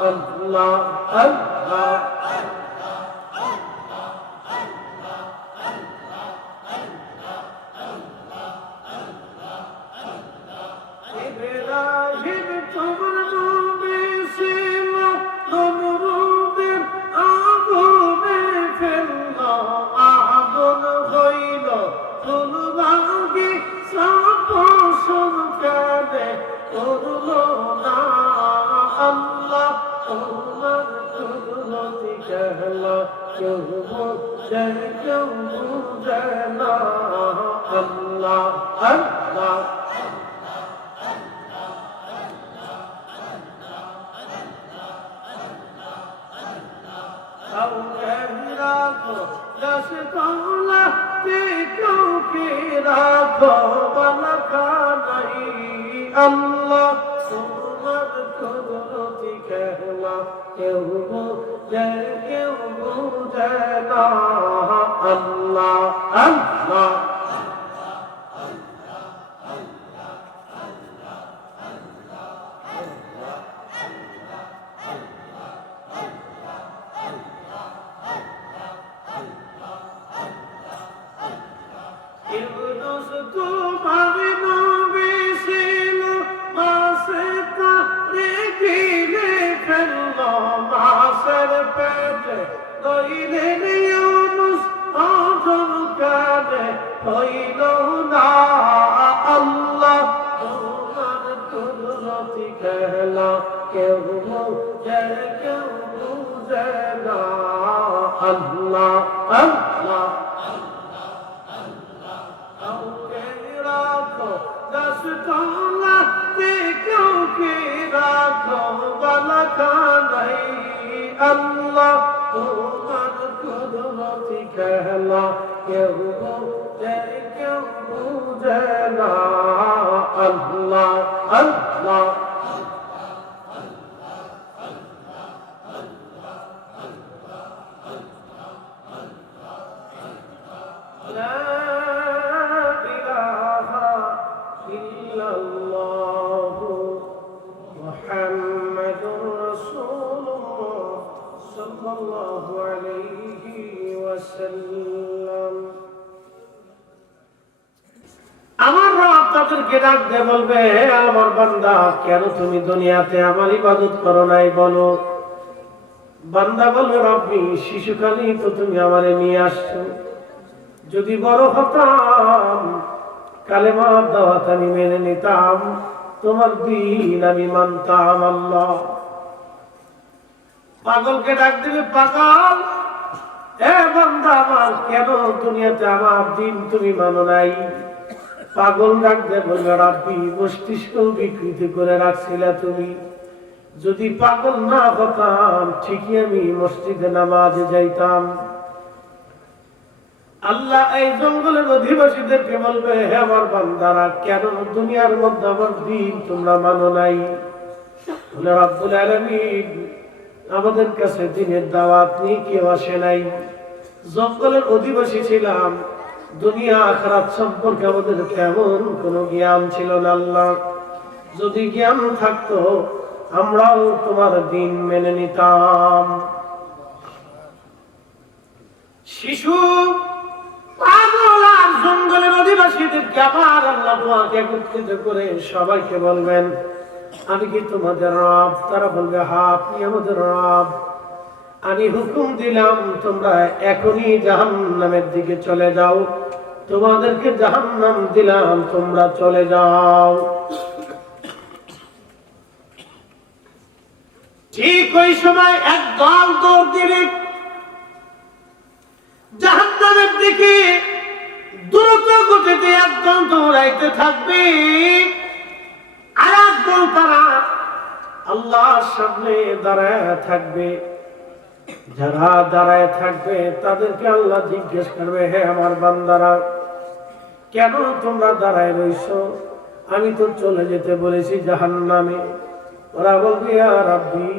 আল্লাহ আল্লাহ রাখো বালকা নাই। আল্লাহ হইল না আল্লাহ তোমার কুদরতি খেলা কেউ বুঝে কেউ বুঝে না আল্লাহ আল্লাহ Allah, oh, my God, I'm not going to রব তাদেরকে বলবে আমার বান্দা, কেন তুমি দুনিয়াতে আমার ইবাদত করো নাই বলো? বান্দা বলবে রব্বি তো তুমি আমারে নিয়ে আসছো। যদি বড় হতাম, কালেমার দাওয়াত আমি মেনে নিতাম, তোমার দিন আমি মানতাম আল্লাহ। পাগলকে ডাক দিবে, পাগল, এ বান্দা আমার, কেন দুনিয়াতে আমার দিন তুমি মানো নাই? পাগল ডাক দিয়ে বলবে রাব্বি মস্তিষ্ক বিকৃতি করে রাখছিলে তুমি। যদি পাগল না হতাম, ঠিকই আমি মসজিদে নামাজে যাইতাম। আল্লাহ এই জঙ্গলের অধিবাসীদেরকে বলবে, হে আমার বান্দারা, কেন দুনিয়ার মধ্যে আমার দিন তোমরা মানো নাই? বলে, রাব্বুল আমাদের কাছে দিনের দাওয়াত নিয়ে কেউ আসে নাই। জঙ্গলের অধিবাসী ছিলাম দুনিয়া আখরাত সম্পর্কে আমাদের তেমন কোনো জ্ঞান ছিল না, আল্লাহ। যদি জ্ঞান থাকতো, আমরাও তোমার দিন মেনে নিতাম। শিশু জঙ্গলের অধিবাসীদেরকে আবার আল্লাহ তোমাকে একত্রিত করে সবাইকে বলবেন, আমি কি তোমাদের রব? তারা বলবে হা আপনি আমাদের রব। আমি হুকুম দিলাম, তোমরা এখনই জাহান নামের দিকে চলে যাও। তোমাদেরকে জাহান নাম দিলাম, তোমরা চলে যাও। ঠিক ওই সময় এক দল দৌড় দিবে জাহান নামের দিকে দ্রুত গতিতে একদম দৌড়াইতে থাকবে। আর একদল তারা আল্লাহর সামনে দাঁড়ায় থাকবে। যারা দাঁড়ায় থাকবে, তাদেরকে আল্লাহ জিজ্ঞেস করবে, হে আমার বান্দারা, কেন তোমরা দাঁড়ায় রইছ? আমি তো চলে যেতে বলেছি জাহান নামে ওরা বলবে আর আব্বি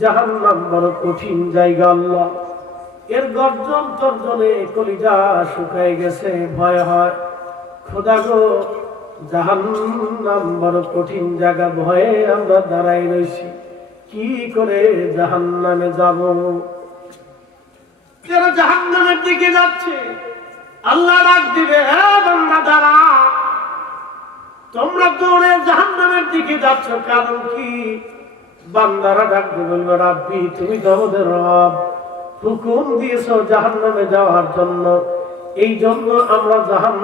জাহান নাম বড় কঠিন জায়গা আল্লাহ। এর গর্জন তর্জনে কলিজা শুকায় গেছে, ভয় হয়। খোদা গো জাহান নাম বড় কঠিন জায়গা, ভয়ে আমরা দাঁড়াই রয়েছি কি করে জাহান নামে যাব? যারা জাহান নামের দিকে যাচ্ছে, আল্লাহ ডাক দিবে বান্দা, দাঁড়া। তোমরা দৌড়ে জাহান নামের দিকে যাচ্ছ, কারণ কি? বান্দারা ডাক বলবে, রাব্বি, তুমি তো আমাদের রব। হুকুম দিয়েছ জাহান নামে যাওয়ার জন্য। এই জন্য আমরা জাহান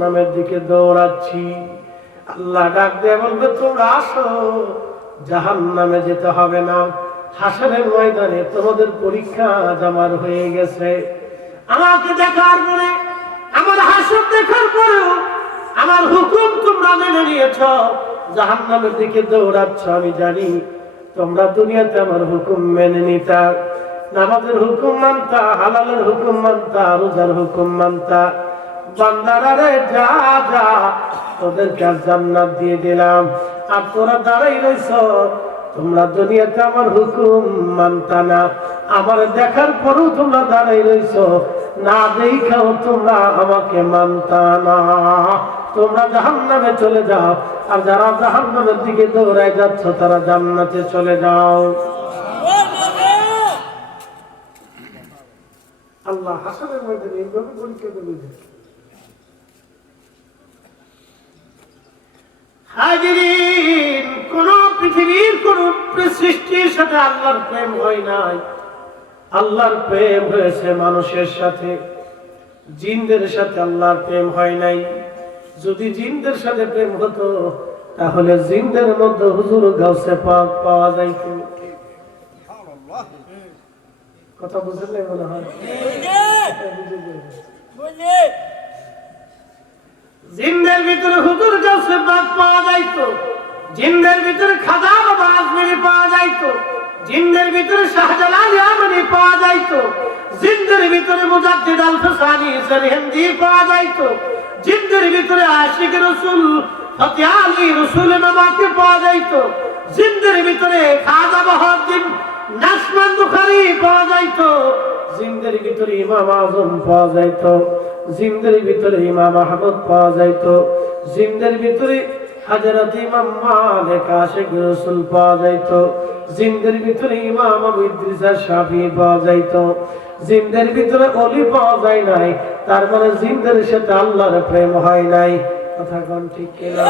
নামের দিকে দৌড়াচ্ছি। আল্লাহ ডাক দিয়ে বলবে, তোমরা আসো। জাহান নামে যেতে হবে না। হাসরের ময়দানে তোমাদের পরীক্ষা জামার হয়ে গেছে। আমাকে দেখার পরে, আমার হাসর দেখার পরেও আমার হুকুম তোমরা মেনে নিয়েছ। জাহান নামের দিকে দৌড়াচ্ছ, আমি জানি তোমরা দুনিয়াতে আমার হুকুম মেনে নিতা। নামাজের হুকুম মানতা, হালালের হুকুম মানতা, রোজার হুকুম মানতা। বান্দারা রে, যা যা, তোদেরকে আজ জান্নাত দিয়ে দিলাম। আর তোরা দাঁড়াই রইছ, তোমরা দুনিয়াতে আমার হুকুম মানতা না। আমার দেখার পরেও তোমরা দাঁড়াই রইছ, না দেখাও তোমরা আমাকে মানতা না। তোমরা জাহান্নামে চলে যাও, আর যারা জাহান্নামের দিকে দৌড়ায় যাচ্ছ, তারা জান্নাতে চলে যাও। আল্লাহ হাসানের মধ্যে এইভাবে পরীক্ষা হাজিরিন কোন পৃথিবীর কোন সৃষ্টির সাথে আল্লাহর প্রেম হয় নাই। আল্লাহর প্রেম হয়েছে মানুষের সাথে। জিনদের সাথে আল্লাহর প্রেম হয় নাই। যদি জিনদের সাথে প্রেম হতো, তাহলে জিনদের মধ্যে হুজুর গাছে পাক পাওয়া যাইত। কথা বুঝলে মনে হয়? জিন্দের ভিতরে হুজুর গাছে পাক পাওয়া যাইতো। জিন্দের ভিতরে খাজা বাবা আজমিরি পাওয়া যাইতো। জিন্দের ভিতরে শাহজালাল ইয়ামানি পাওয়া যাইতো। জিন্দের ভিতরে মুজাদ্দিদ আল ফসানি সরহিন্দি পাওয়া যাইতো। জিন্দের ভিতরে আশিক রসুল, ফতে আলী রসুল নামাকে পাওয়া যাইতো। জিন্দের ভিতরে খাজা বাহাউদ্দিন, নাসমান বুখারী পাওয়া যাইতো। জিন্দের ভিতরে ইমাম আজম পাওয়া যাইতো। জিন্দের ভিতরে ইমাম আহমদ পাওয়া যাইত। জিন্দের ভিতরে হাজরত ইমাম মালিক আশিক রসুল পাওয়া যাইতো। জিন্দের ভিতরে ইমাম আবু ইদ্রিস শাফি পাওয়া যাইতো। জিন্দের ভিতরে অলি পাওয়া যায় নাই, তার মানে জিন্দের সাথে আল্লাহর প্রেম হয় নাই। কথা কোন ঠিক কিনা?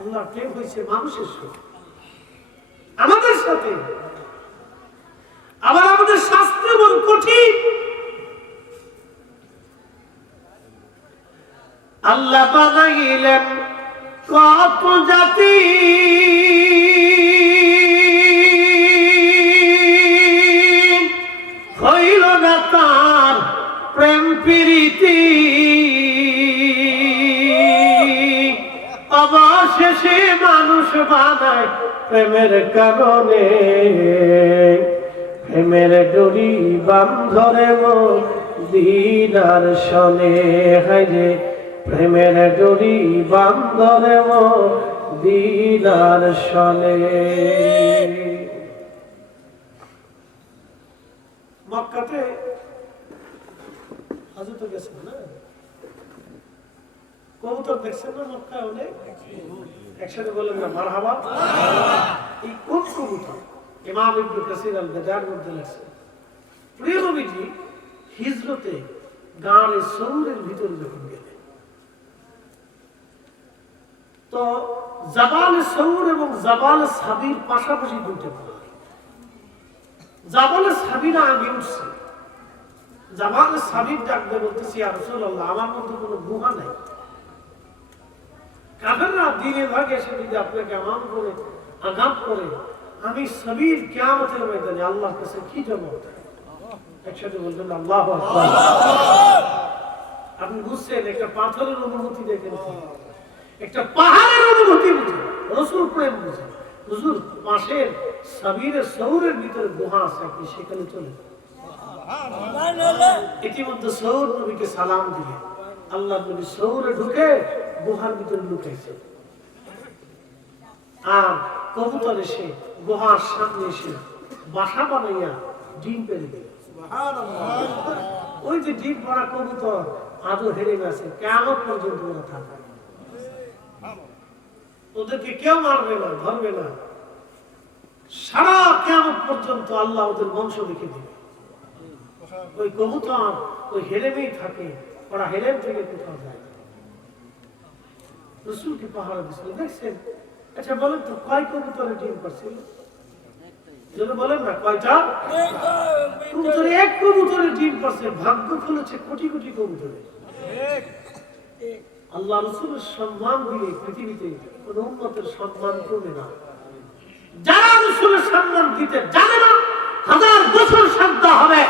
আল্লাহ প্রেম হয়েছে মানুষের সাথে। আমাদের সাথে। আবার আমাদের শাস্ত্র বল কঠিন আল্লাহ বানাইলেন কত জাতি। হইল না তার প্রেম প্রীতি। অবশেষে মানুষ বানায় প্রেমের কারণে। প্রেমের ডরি বান্ধরে দিনার শনে হাইরে প্রেমের ডরি বান্ধরে দিনার শনে মক্কাতে হাজত গেছেন না? কবুতর দেখছেন না অনেক? একসাথে না মার হাবা এই কোন কবুতর? ইমাম ইবনু কাসির আল মধ্যে লেখছে, প্রিয় নবীজি, হিজরতে সৌরের ভিতরে যখন তো জাবাল সৌর এবং জাবাল সাবির পাশাপাশি দুটো পাহাড় জামালের সাবিরা আগে উঠছে। জামালের সাবির ডাকতে বলতেছি আর রসুল্লাহ আমার মধ্যে কোনো গুহা নাই। দিনে ভাগে যদি আপনাকে আমার করে আঘাত করে, আমি ময়দানে কাছে কি জবাব দেয় একসাথে বলবেন, আল্লাহ আপনি বুঝছেন, একটা পাথরের অনুভূতি দেখেন একটা পাহাড়ের অনুভূতি বুঝেন রসুল প্রেম বুঝেন হুজুর পাশের সাবিরের সৌরের ভিতরে গুহা আছে আপনি সেখানে চলে ইতিমধ্যে সৌর নবীকে সালাম দিলেন আল্লাহ নবী সৌরে ঢুকে গুহার ভিতরে লুকাইছে। আর কবুতর এসে গুহার সামনে এসে বাসা বানাইয়া ডিম পেরে দিল। ওই যে ডিম পড়া কবুতর আজও হেরে গেছে কেমন পর্যন্ত ওরা থাকবে ওদেরকে কেউ মারবে না, ধরবে না? সারা কেমন পর্যন্ত আল্লাহ ওদের বংশ রেখে দিবে। ওই কবুতর, ওই হেরেমেই থাকে, ওরা হেরেম থেকে কোথাও যায়। রসুলকে দেখছেন? আচ্ছা বলেন তো, কয় কবুতরে ডিম পারছিল? যদি বলেন না, কয়টা? কবুতরে এক ডিম পারছে। ভাগ্য খুলেছে কোটি কোটি কবুতরে। আল্লাহ রসুলের সম্মান দিলে পৃথিবীতে কোন উন্নতের সম্মান করবে না। যারা রসুলের সম্মান দিতে জানে না, হাজার বছর শান্ত হবে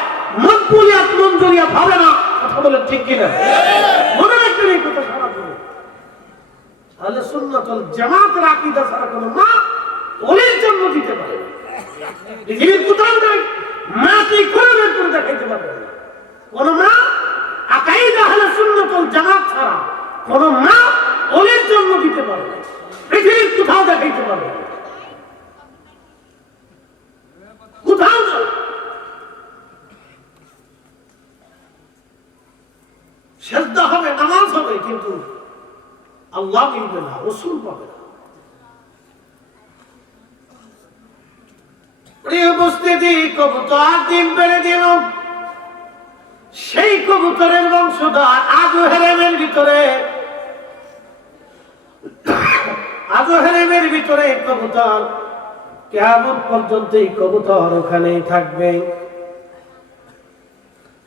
মকবুলিয়াত মঞ্জুরিয়াত হবে না, কথা বলে ঠিক কিনা? মনে রাখবেন এই কথা সারা করে তাহলে সুন্নাতুল জামাতের আকীদা ছাড়া কোনো মা ওলির জন্ম দিতে পারে পৃথিবীর কোথাও নাই, মা তুই করে বের করে দেখাইতে পারবে না। কোন মা আকাইদা হলে সুন্নাতুল জামাত ছাড়া কোন মা ওলির জন্ম দিতে পারবে না পৃথিবীর কোথাও দেখাইতে পারবে কোথাও না। হবে, নামাজ হবে, কিন্তু আল্লাহ মিলবে না, রসুল পাবে উপস্থিতি কবুতর ডিম পেরে দিল। সেই কবুতরের বংশধর আজও হেরেমের ভিতরে আজও হেরেমের ভিতরে কবুতর। কেমন পর্যন্ত এই কবুতর ওখানেই থাকবে।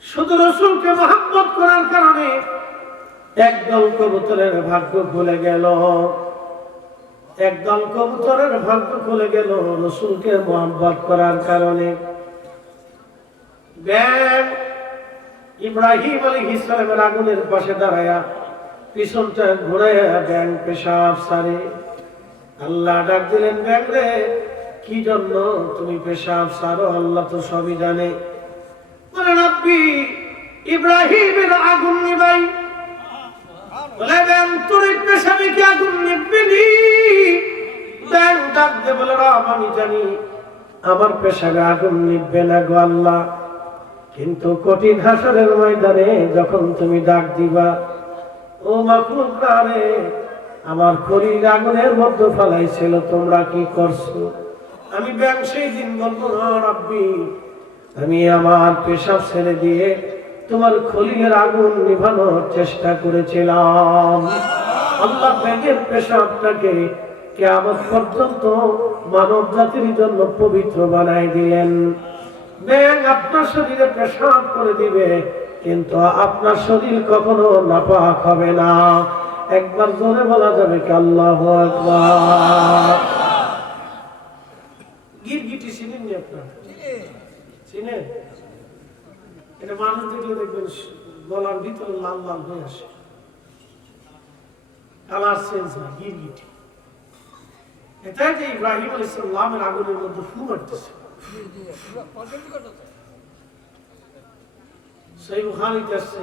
শুধু রসুলকে মহাব্বত করার কারণে একদল কবুতরের ভাগ্য খুলে গেল। একদল কবুতরের ভাগ্য খুলে গেল রসুলকে মহাব্বত করার কারণে। ব্যাং ইব্রাহিম আলী ইসলামের আগুনের পাশে দাঁড়ায়া পিছনটা ঘুরে ব্যাং পেশাব সারে। আল্লাহ ডাক দিলেন ব্যাং রে, কি জন্য তুমি পেশাব সারো? আল্লাহ তো সবই জানে। ইব্রাহিমের আগুন নিবাই। বলে ব্যাং তোর এই পেশাবে কি আগুন ডাক দে, বলে আমি জানি আমার আগুন না কিন্তু কঠিন হাসরের ময়দানে যখন তুমি ডাক দিবা, ও মাখলুক রে আমার খরির আগুনের মধ্যে ফেলাইছিল, তোমরা কি করছ? আমি ব্যাং সেই দিন বলব রাব্বি, আমি আমার পেশাব ছেড়ে দিয়ে তোমার খলিলের আগুন নিভানোর চেষ্টা করেছিলাম। আল্লাহ ব্যাগের পেশাবটাকে কেমন পর্যন্ত মানব জাতির জন্য পবিত্র বানাই দিলেন। ব্যাগ আপনার শরীরে পেশাব করে দিবে, কিন্তু আপনার শরীর কখনো নাপাক হবে না। একবার জোরে বলা যাবে কি আল্লাহ আকবার। গিরগিটি চিনেন নি আপনার? চিনেন? এটা মানুষ দেখলে দেখবেন গলার ভিতরে লাল লাল হয়ে আসে। কালার চেঞ্জ হয় গিরগিটি এটা যে ইব্রাহিম আলী সাল্লামের আগুনের মধ্যে ফু মারতেছে। সেই বুখারিতে আসছে